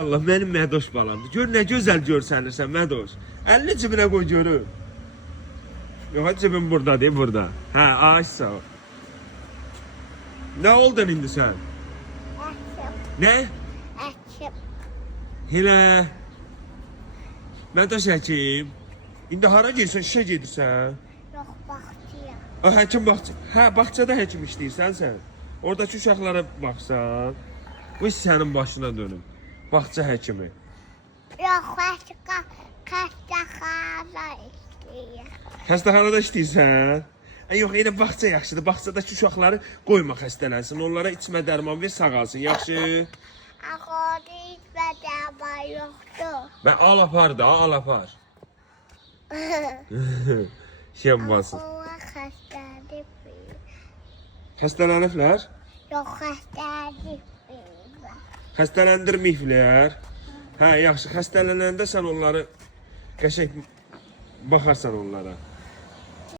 Allah mənim Mədoş balamdır. Gör nə gözəl görsənirsən Mədoş. Əlini cibinə qoy görüm. Yox, cibim burada deyil, burada. Hə, ay sağ ol. Nə oldun indi sən? Açım. Nə? Açım. Elə. Mədoş həkim. İndi hara gedirsən, işə gedirsən? Yox, baxçıyam. Həkim bağça. Hə, bağçada həkim işləyirsən sən. Oradakı uşaqlara baxsan. Bu iş sənin başına dönüm. Bağça həkimi. Yox, başqa xəstəxana istəyir. Xəstəxanada işləyirsən? Yox, elə bağça yaxşıdır. Bağçadakı uşaqları qoyma xəstələnsin. Onlara içmə dərman ver, sağalsın. Yaxşı? Axıda içmə dərman yoxdur. Və al apar da, al apar. Şembasın. Ola xəstədir. Xəstələniblər? Yox, xəstədir. Xəstələndirməyiblər. Hə, yaxşı. Xəstələnəndə sən onları qəşəng baxarsan onlara.